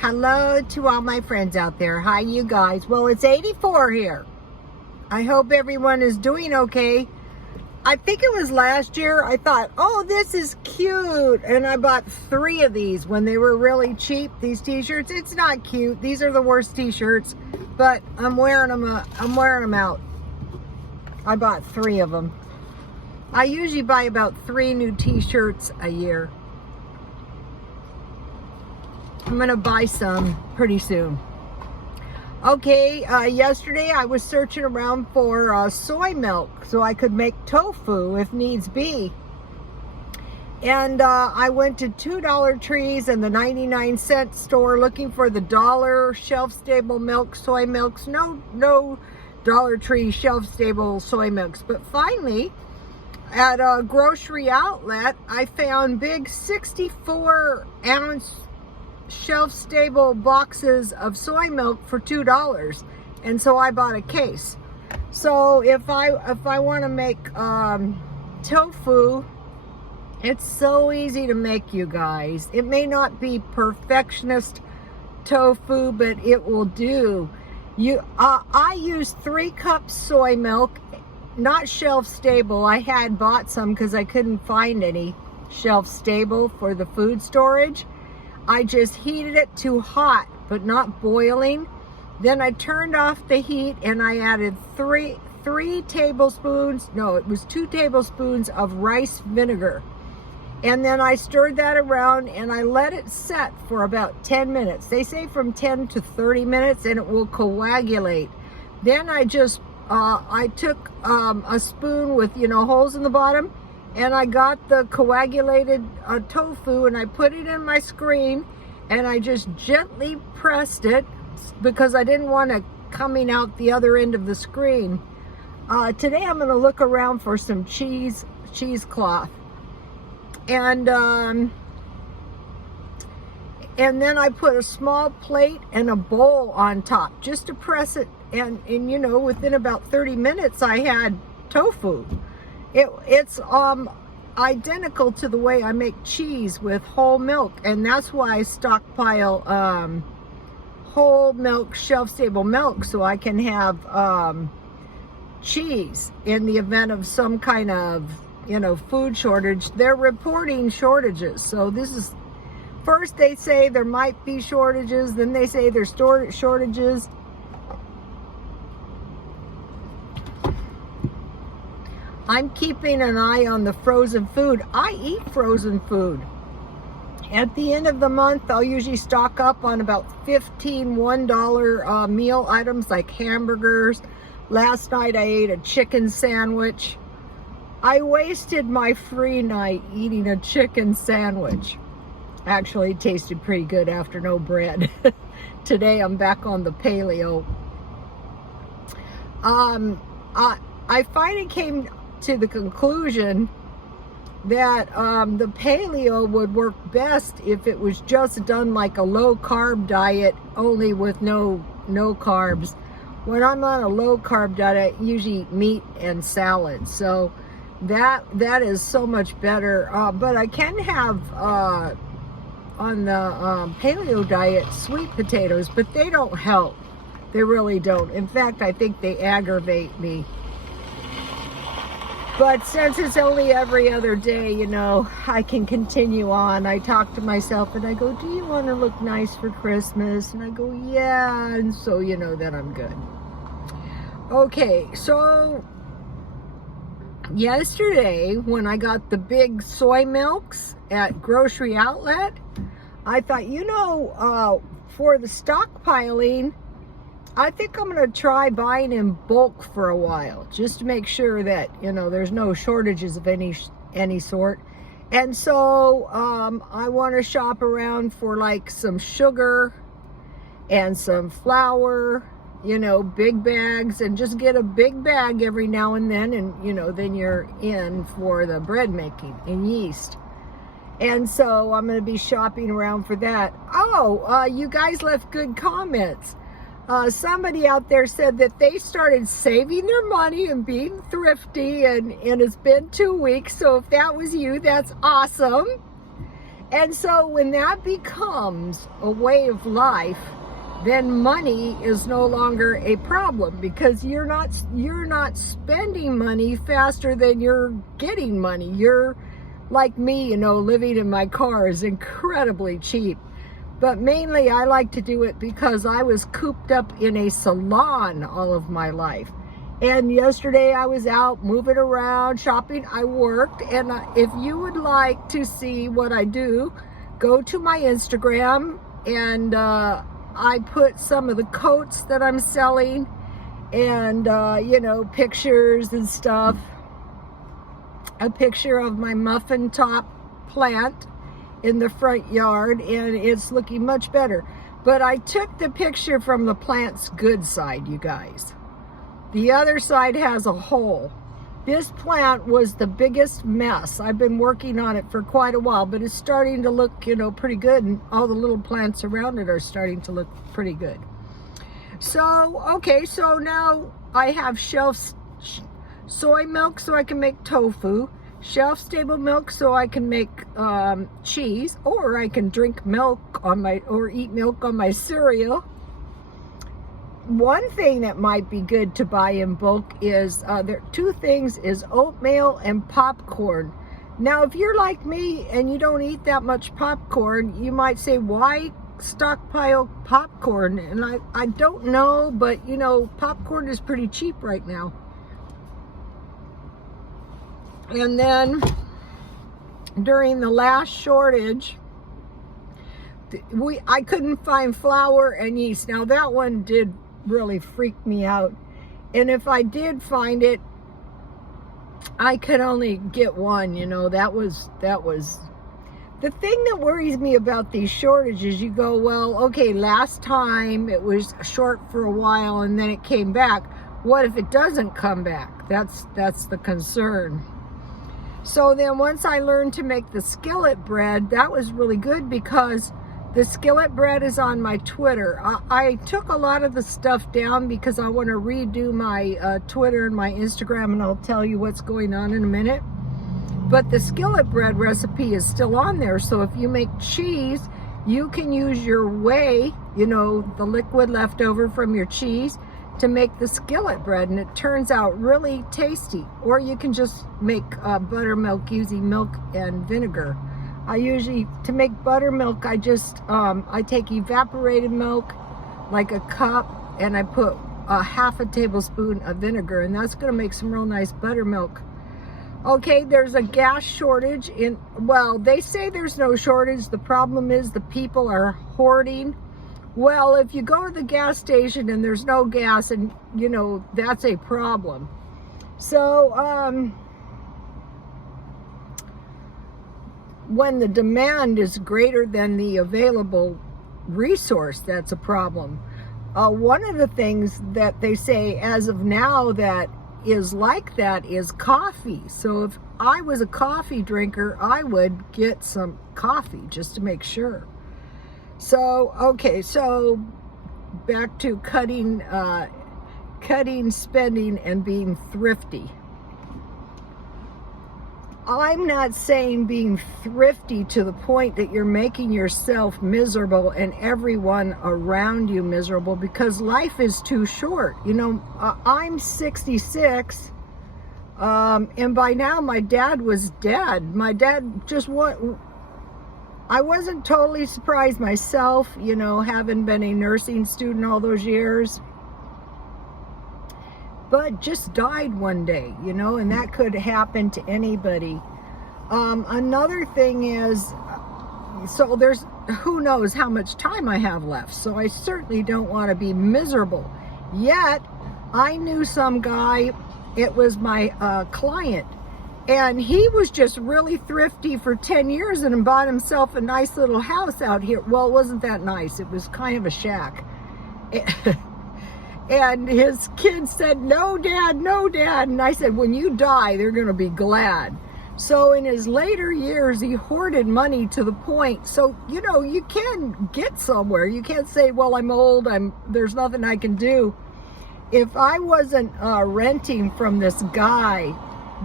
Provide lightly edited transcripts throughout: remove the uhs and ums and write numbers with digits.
Hello to all my friends out there. Hi, you guys. Well, it's 84 here. I hope everyone is doing okay. I think it was last year I thought, oh, this is cute. And I bought 3 of these when they were really cheap, these t-shirts. It's not cute. These are the worst t-shirts, but I'm wearing them out. I bought 3 of them. I usually buy about 3 new t-shirts a year. I'm gonna buy some pretty soon. Okay, yesterday I was searching around for soy milk so I could make tofu if needs be. And I went to $2 Trees and the 99-cent store looking for the dollar shelf-stable milk, soy milks. No Dollar Tree shelf-stable soy milks. But finally, at a grocery outlet, I found big 64-ounce shelf-stable boxes of soy milk for $2, and so I bought a case. So if I want to make tofu, it's so easy to make, you guys. It may not be perfectionist tofu, but it will do. I used 3 cups soy milk, not shelf-stable. I had bought some because I couldn't find any shelf-stable for the food storage. I just heated it to hot, but not boiling. Then I turned off the heat and I added 2 tablespoons of rice vinegar. And then I stirred that around and I let it set for about 10 minutes. They say from 10 to 30 minutes and it will coagulate. Then I just, I took a spoon with, holes in the bottom, and I got the coagulated tofu and I put it in my screen and I just gently pressed it because I didn't want it coming out the other end of the screen. Today I'm going to look around for some cheesecloth. And then I put a small plate and a bowl on top just to press it. And within about 30 minutes I had tofu. It's identical to the way I make cheese with whole milk, and that's why I stockpile whole milk, shelf-stable milk, so I can have cheese in the event of some kind of food shortage. They're reporting shortages, so this is first they say there might be shortages, then they say there's shortages. I'm keeping an eye on the frozen food. I eat frozen food. At the end of the month, I'll usually stock up on about 15 $1 meal items like hamburgers. Last night I ate a chicken sandwich. I wasted my free night eating a chicken sandwich. Actually, it tasted pretty good after no bread. Today I'm back on the paleo. I finally came to the conclusion that the paleo would work best if it was just done like a low carb diet, only with no carbs. When I'm on a low carb diet, I usually eat meat and salad, so that is so much better. But I can have on the paleo diet sweet potatoes, but they don't help. They really don't. In fact, I think they aggravate me. But since it's only every other day, I can continue on. I talk to myself and I go, do you want to look nice for Christmas? And I go, yeah. And so you know that I'm good. Okay, so yesterday when I got the big soy milks at grocery outlet, I thought, for the stockpiling, I think I'm going to try buying in bulk for a while, just to make sure that, there's no shortages of any sort. And so I want to shop around for like some sugar and some flour, big bags, and just get a big bag every now and then. And, then you're in for the bread making and yeast. And so I'm going to be shopping around for that. Oh, you guys left good comments. Somebody out there said that they started saving their money and being thrifty, and it's been 2 weeks. So if that was you, that's awesome. And so when that becomes a way of life, then money is no longer a problem, because you're not spending money faster than you're getting money. You're like me, living in my car is incredibly cheap. But mainly I like to do it because I was cooped up in a salon all of my life. And yesterday I was out moving around, shopping. I worked. And if you would like to see what I do, go to my Instagram, and I put some of the coats that I'm selling, and pictures and stuff. A picture of my muffin top plant in the front yard, and it's looking much better. But I took the picture from the plant's good side, you guys. The other side has a hole. This plant was the biggest mess. I've been working on it for quite a while, but it's starting to look, pretty good, and all the little plants around it are starting to look pretty good. So, okay, so now I have soy milk so I can make tofu, shelf-stable milk so I can make cheese, or I can drink milk or eat milk on my cereal. One thing that might be good to buy in bulk is, there are two things, is oatmeal and popcorn. Now, if you're like me and you don't eat that much popcorn, you might say, why stockpile popcorn? And I don't know, but popcorn is pretty cheap right now. And then during the last shortage, I couldn't find flour and yeast. Now that one did really freak me out. And if I did find it, I could only get one, that was the thing that worries me about these shortages. You go, well, okay, last time it was short for a while and then it came back. What if it doesn't come back? That's the concern. So then once I learned to make the skillet bread, that was really good, because the skillet bread is on my Twitter. I took a lot of the stuff down because I want to redo my Twitter and my Instagram, and I'll tell you what's going on in a minute. But the skillet bread recipe is still on there. So if you make cheese, you can use your whey, the liquid left over from your cheese, to make the skillet bread, and it turns out really tasty. Or you can just make buttermilk using milk and vinegar. I usually, to make buttermilk, I just I take evaporated milk, like a cup, and I put a half a tablespoon of vinegar, and that's going to make some real nice buttermilk. Okay, there's a gas shortage well, they say there's no shortage. The problem is the people are hoarding. Well, if you go to the gas station and there's no gas, and that's a problem. So when the demand is greater than the available resource, that's a problem. One of the things that they say as of now that is like that is coffee. So if I was a coffee drinker, I would get some coffee just to make sure. So, okay, so back to cutting spending and being thrifty. I'm not saying being thrifty to the point that you're making yourself miserable and everyone around you miserable, because life is too short. I'm 66, and by now my dad was dead. My dad I wasn't totally surprised myself, having been a nursing student all those years, but just died one day, and that could happen to anybody. Another thing is, so there's, who knows how much time I have left, so I certainly don't want to be miserable. Yet, I knew some guy, it was my client, and he was just really thrifty for 10 years and bought himself a nice little house out here. Well, it wasn't that nice. It was kind of a shack. And his kids said, no, Dad, no, Dad. And I said, when you die, they're going to be glad. So in his later years, he hoarded money to the point. So, you can get somewhere. You can't say, well, I'm old. There's nothing I can do. If I wasn't renting from this guy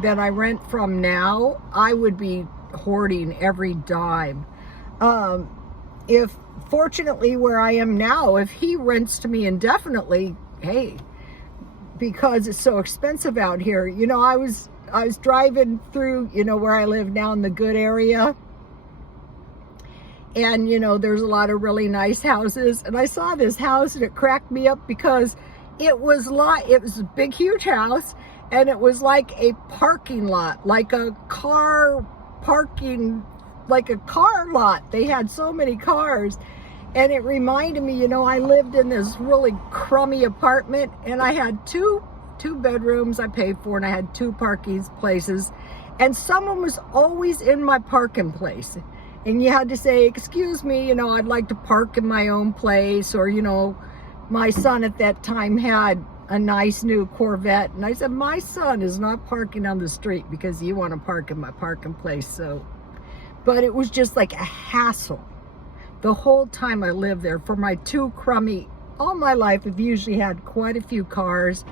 that I rent from now, I would be hoarding every dime. If fortunately where I am now, if he rents to me indefinitely, hey, because it's so expensive out here. You know, I was driving through, you know, where I live now in the good area. And, you know, there's a lot of really nice houses. And I saw this house and it cracked me up because it was a big, huge house. And it was like a parking lot, like a car lot. They had so many cars. And it reminded me, you know, I lived in this really crummy apartment and I had two bedrooms I paid for, and I had 2 parking places, and someone was always in my parking place. And you had to say, excuse me, you know, I'd like to park in my own place. Or, you know, my son at that time had a nice new Corvette. And I said, my son is not parking on the street because you want to park in my parking place. So, but it was just like a hassle. The whole time I lived there for my 2 crummy, all my life I've usually had quite a few cars,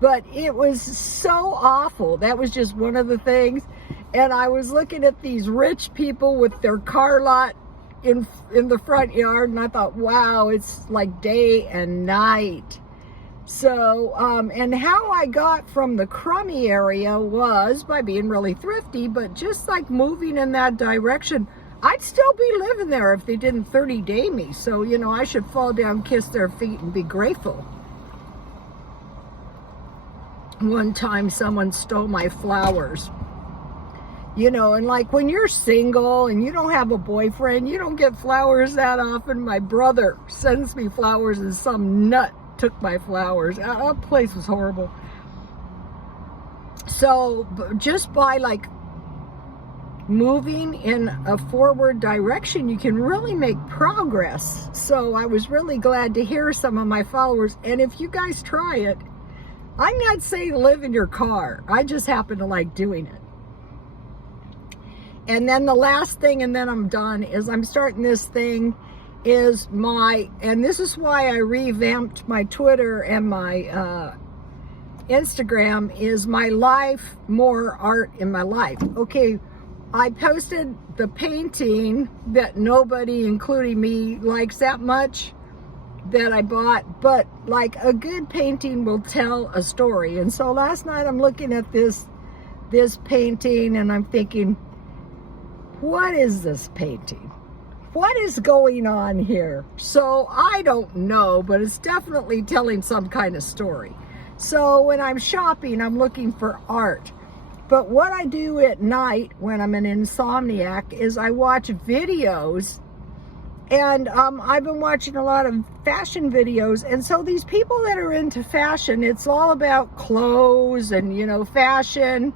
but it was so awful. That was just one of the things. And I was looking at these rich people with their car lot in the front yard, and I thought, wow, it's like day and night. So, and how I got from the crummy area was by being really thrifty, but just like moving in that direction, I'd still be living there if they didn't 30-day me. So, you know, I should fall down, kiss their feet, and be grateful. One time someone stole my flowers. You know, and like when you're single and you don't have a boyfriend, you don't get flowers that often. My brother sends me flowers and some nut took my flowers. That place was horrible. So just by like moving in a forward direction, you can really make progress. So I was really glad to hear some of my followers. And if you guys try it, I'm not saying live in your car. I just happen to like doing it. And then the last thing, and then I'm done, is I'm starting this thing, is and this is why I revamped my Twitter and my Instagram, is my life, more art in my life. Okay, I posted the painting that nobody, including me, likes that much that I bought, but like a good painting will tell a story. And so last night I'm looking at this painting and I'm thinking, what is this painting? What is going on here? So I don't know, but it's definitely telling some kind of story. So when I'm shopping, I'm looking for art. But what I do at night when I'm an insomniac is I watch videos. And I've been watching a lot of fashion videos. And so these people that are into fashion, it's all about clothes and, you know, fashion.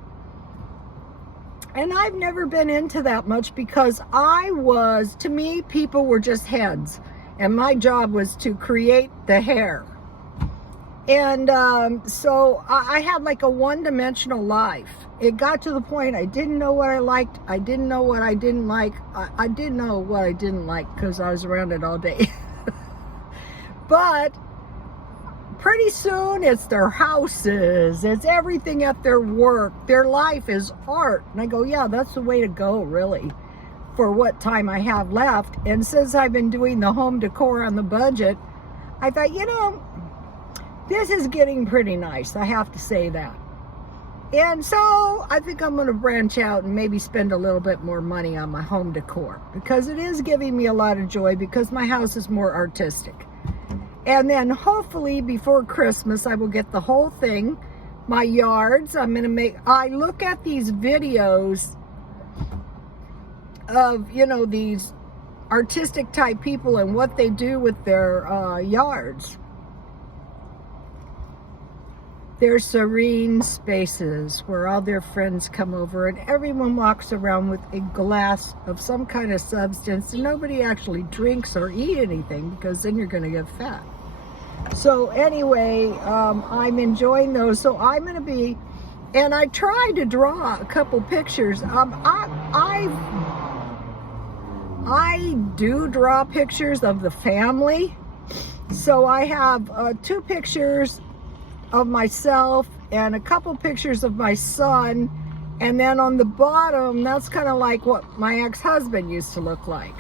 And I've never been into that much because to me, people were just heads. And my job was to create the hair. And so I had like a one-dimensional life. It got to the point I didn't know what I liked. I didn't know what I didn't like. I didn't know what I didn't like because I was around it all day. But pretty soon it's their houses, it's everything at their work, their life is art. And I go, yeah, that's the way to go, really, for what time I have left. And since I've been doing the home decor on the budget, I thought, you know, this is getting pretty nice. I have to say that. And so I think I'm going to branch out and maybe spend a little bit more money on my home decor, because it is giving me a lot of joy because my house is more artistic. And then hopefully before Christmas, I will get the whole thing, my yards. I look at these videos of, you know, these artistic type people and what they do with their yards. They're serene spaces where all their friends come over and everyone walks around with a glass of some kind of substance, and nobody actually drinks or eat anything because then you're going to get fat. So anyway, I'm enjoying those. So I'm going to be, and I tried to draw a couple pictures. I do draw pictures of the family. So I have 2 pictures of myself and a couple pictures of my son, and then on the bottom, that's kind of like what my ex-husband used to look like.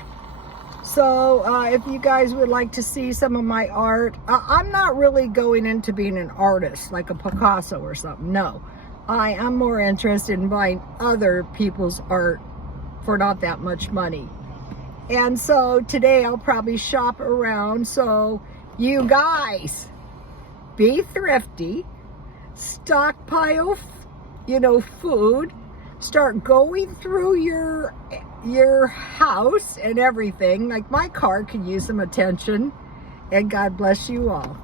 So if you guys would like to see some of my art, I'm not really going into being an artist like a Picasso or something. No, I am more interested in buying other people's art for not that much money. And so today I'll probably shop around. So you guys, be thrifty, stockpile, food, start going through your house and everything. Like my car could use some attention. And God bless you all.